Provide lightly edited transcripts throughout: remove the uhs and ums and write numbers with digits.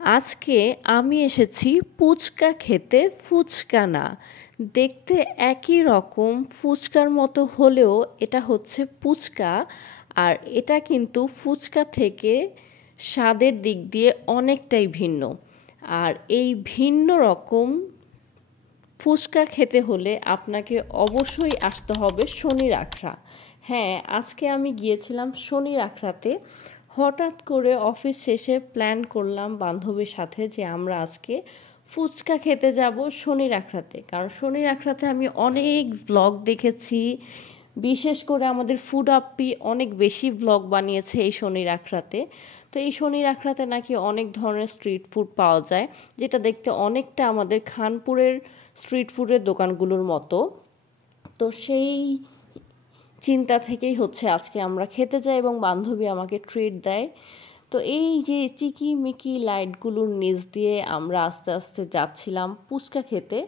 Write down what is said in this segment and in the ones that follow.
আজকে আমি এসেছি ফুচকা খেতে, ফুচকা না। দেখতে একই রকম ফুচকার মতো হলেও এটা হচ্ছে ফুচকা। আর এটা কিন্তু ফুচকা থেকে স্বাদের দিক দিয়ে অনেকটাই ভিন্ন। আর এই ভিন্ন রকম ফুচকা খেতে হলে আপনাকে অবশ্যই আসতে হবে শনির আখড়া। হ্যাঁ, আজকে আমি গিয়েছিলাম শনির আখড়াতে। হঠাৎ করে অফিস শেষে প্ল্যান করলাম বান্ধবীর সাথে যে আমরা আজকে ফুচকা খেতে যাব শনির আখড়াতে। কারণ শনির আখড়াতে আমি অনেক ভ্লগ দেখেছি, বিশেষ করে আমাদের ফুড আপ্পি অনেক বেশি ভ্লগ বানিয়েছে এই শনির আখড়াতে। তো এই শনির আখড়াতে নাকি অনেক ধরনের স্ট্রিট ফুড পাওয়া যায়, যেটা দেখতে অনেকটা আমাদের খানপুরের স্ট্রিট ফুডের দোকানগুলোর মতো। তো সেই চিন্তা থেকেই হচ্ছে আজকে আমরা খেতে যাই এবং বান্ধবী আমাকে ট্রিট দেয়। তো এই যে চিকিমিকি লাইটগুলোর নিচ দিয়ে আমরা আস্তে আস্তে যাচ্ছিলাম ফুচকা খেতে।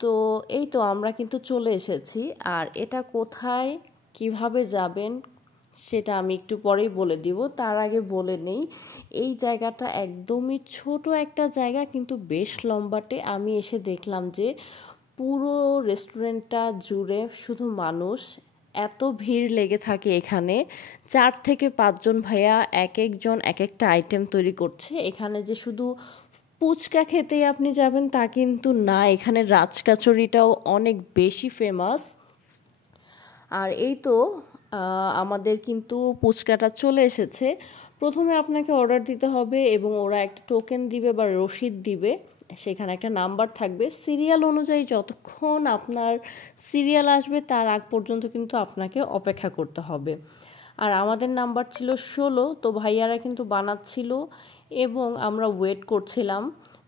তো এই তো আমরা কিন্তু চলে এসেছি। আর এটা কোথায়, কিভাবে যাবেন সেটা আমি একটু পরেই বলে দিব। তার আগে বলে নেই, এই জায়গাটা একদমই ছোট একটা জায়গা, কিন্তু বেশ লম্বাটে। আমি এসে দেখলাম যে পুরো রেস্টুরেন্টটা জুড়ে শুধু মানুষ, এত ভিড় লেগে থাকে এখানে। 4 থেকে 5 জন ভাইয়া এক একজন এক একটা আইটেম তৈরি করছে। এখানে যে শুধু ফুচকা খেতেই আপনি যাবেন তা কিন্তু না, এখানে রাজকাচুরিটাও অনেক বেশি ফেমাস। আর এই তো আমাদের কিন্তু ফুচকাটা চলে এসেছে। প্রথমে আপনাকে অর্ডার দিতে হবে এবং ওরা একটা টোকেন দিবে বা রসিদ দিবে। সেখানে একটা নাম্বার থাকবে, সিরিয়াল অনুযায়ী যতক্ষণ আপনার সিরিয়াল আসবে তার আগ পর্যন্ত কিন্তু আপনাকে অপেক্ষা করতে হবে। আর আমাদের নাম্বার ছিল 16। তো ভাইয়ারা কিন্তু বানাচ্ছিল এবং আমরা ওয়েট করছিলাম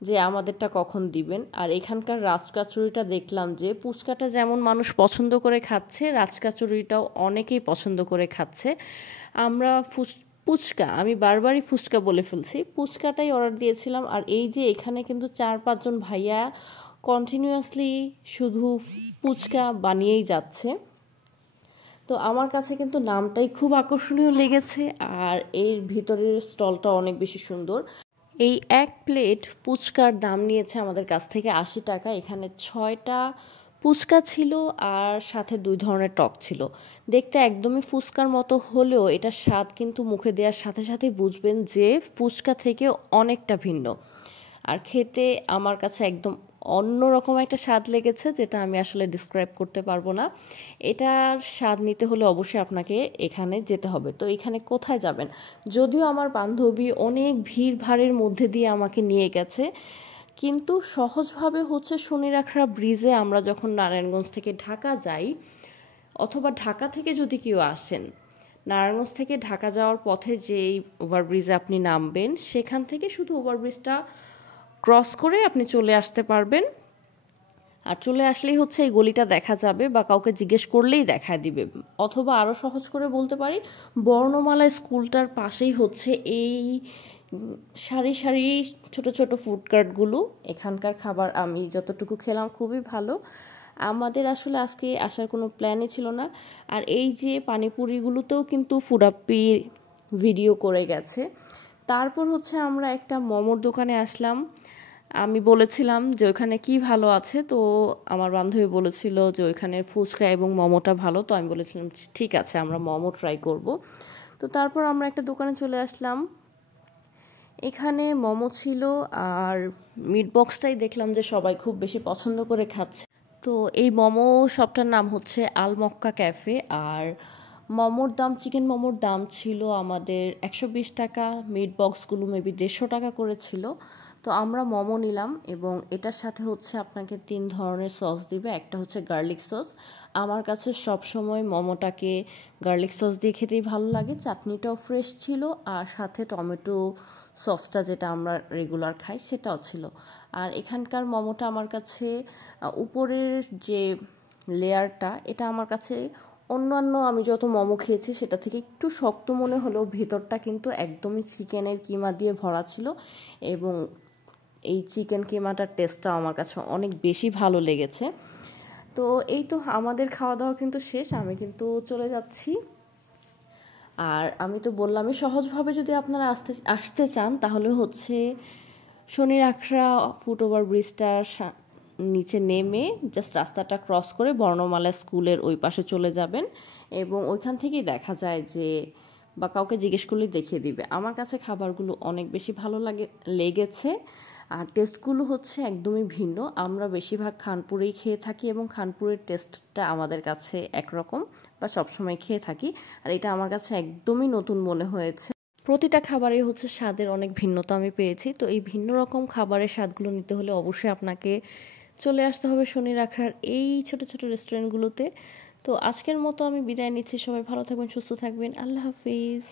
যে আমাদেরটা কখন দিবেন। আর এখানকার রাজকাচুরিটা দেখলাম যে ফুচকাটা যেমন মানুষ পছন্দ করে খাচ্ছে, রাজকাচুরিটাও অনেকেই পছন্দ করে খাচ্ছে। আমরা ফুচকা, আমি বারবারই ফুচকা বলে ফেলছি, ফুচকাটাই অর্ডার দিয়েছিলাম। আর এই যে এখানে কিন্তু 4-5 জন ভাইয়া কন্টিনিউয়াসলি শুধু ফুচকা বানিয়েই যাচ্ছে। তো আমার কাছে কিন্তু নামটাই খুব আকর্ষণীয় লেগেছে। আর এর ভিতরের স্টলটা অনেক বেশি সুন্দর। এই এক প্লেট ফুচকার দাম নিয়েছে আমাদের কাছ থেকে 80 টাকা। এখানে 6টা ফুচকা ছিল আর সাথে 2 ধরনের টক ছিল। দেখতে একদমই ফুচকার মতো হলেও এটা স্বাদ কিন্তু মুখে দেওয়ার সাথে সাথে বুঝবেন যে ফুচকা থেকে অনেকটা ভিন্ন। আর খেতে আমার কাছে একদম অন্যরকম একটা স্বাদ লেগেছে, যেটা আমি আসলে ডিসক্রাইব করতে পারবো না। এটার স্বাদ নিতে হলে অবশ্যই আপনাকে এখানে যেতে হবে। তো এখানে কোথায় যাবেন? যদিও আমার বান্ধবী অনেক ভিড় ভাড়ের মধ্যে দিয়ে আমাকে নিয়ে গেছে, কিন্তু সহজভাবে হচ্ছে শনির আখড়া ব্রিজে আমরা যখন নারায়ণগঞ্জ থেকে ঢাকা যাই, অথবা ঢাকা থেকে যদি কেউ আসেন, নারায়ণগঞ্জ থেকে ঢাকা যাওয়ার পথে যেই ওভারব্রিজে আপনি নামবেন সেখান থেকে শুধু ওভারব্রিজটা ক্রস করে আপনি চলে আসতে পারবেন। আর চলে আসলেই হচ্ছে এই গলিটা দেখা যাবে, বা কাউকে জিজ্ঞেস করলেই দেখা দিবে। অথবা আরও সহজ করে বলতে পারি, বর্ণমালা স্কুলটার পাশেই হচ্ছে এই সারি সারি ছোট ছোট ফুড কার্টগুলো। এখানকার খাবার আমি যতটুকু খেলাম খুবই ভালো। আমাদের আসলে আজকে আসার কোনো প্ল্যানই ছিল না। আর এই যে পানিপুরিগুলোতেও কিন্তু ফুড আপ্পি ভিডিও করে গেছে। তারপর হচ্ছে আমরা একটা মোমোর দোকানে আসলাম। আমি বলেছিলাম যে ওইখানে কি ভালো আছে, তো আমার বান্ধবী বলেছিল যে ওইখানে ফুচকা এবং মোমোটা ভালো। তো আমি বলেছিলাম ঠিক আছে, আমরা মোমো ট্রাই করব। তো তারপর আমরা একটা দোকানে চলে আসলাম। এখানে মোমো ছিল আর মিট বক্সটাই দেখলাম যে সবাই খুব বেশি পছন্দ করে খাচ্ছে। তো এই মোমো শপটার নাম হচ্ছে আল মক্কা ক্যাফে। আর মোমোর দাম, চিকেন মোমোর দাম ছিল আমাদের 120 টাকা, মিট বক্সগুলো মেবি 150 টাকা করেছিল। তো আমরা মোমো নিলাম এবং এটার সাথে হচ্ছে আপনাকে 3 ধরনের সস দিবে। একটা হচ্ছে গার্লিক সস। আমার কাছে সব সময় মোমোটাকে গার্লিক সস দিয়ে খেতেই ভালো লাগে। চাটনিটাও ফ্রেশ ছিল আর সাথে টমেটো সসটা যেটা আমরা রেগুলার খাই সেটাও ছিল। আর এখানকার মোমোটা আমার কাছে উপরের যে লেয়ারটা, এটা আমার কাছে অন্যান্য আমি যত মোমো খেয়েছি সেটা থেকে একটু শক্ত মনে হলেও ভেতরটা কিন্তু একদমই চিকেনের কিমা দিয়ে ভরা ছিল। এবং এই চিকেন কিমাটার টেস্টটা আমার কাছে অনেক বেশি ভালো লেগেছে। তো এই তো আমাদের খাওয়া দাওয়া কিন্তু শেষ, আমি কিন্তু চলে যাচ্ছি। আর আমি তো বললামই, সহজভাবে যদি আপনারা আসতে চান তাহলে হচ্ছে শনির আখড়া ফুটওভার ব্রিজটার নিচে নেমে জাস্ট রাস্তাটা ক্রস করে বর্ণমালা স্কুলের ওই পাশে চলে যাবেন এবং ওইখান থেকেই দেখা যায় যে বা কাউকে জিজ্ঞেস করলেই দেখিয়ে দিবে। আমার কাছে খাবারগুলো অনেক বেশি ভালো লেগেছে আর টেস্টগুলো হচ্ছে একদমই ভিন্ন। আমরা বেশিরভাগ খানপুরেই খেয়ে থাকি এবং খানপুরের টেস্টটা আমাদের কাছে একরকম বা সবসময় খেয়ে থাকি, আর এটা আমার কাছে একদমই নতুন মনে হয়েছে। প্রতিটা খাবারেই হচ্ছে স্বাদের অনেক ভিন্নতা আমি পেয়েছি। তো এই ভিন্ন রকম খাবারের স্বাদগুলো নিতে হলে অবশ্যই আপনাকে চলে আসতে হবে শনির আখড়ার এই ছোট ছোট রেস্টুরেন্টগুলোতে। তো আজকের মতো আমি বিদায় নিচ্ছি। সবাই ভালো থাকবেন, সুস্থ থাকবেন। আল্লাহ হাফিজ।